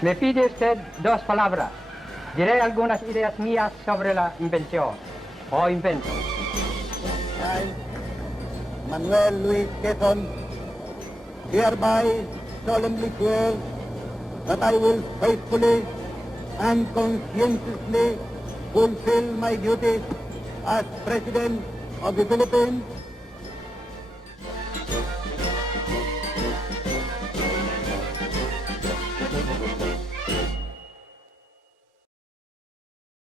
Me pide usted 2 palabras. Diré algunas ideas mías sobre la invención o invento. I, Manuel Luis Quezon, hereby solemnly swear that I will faithfully and conscientiously fulfill my duties as President of the Philippines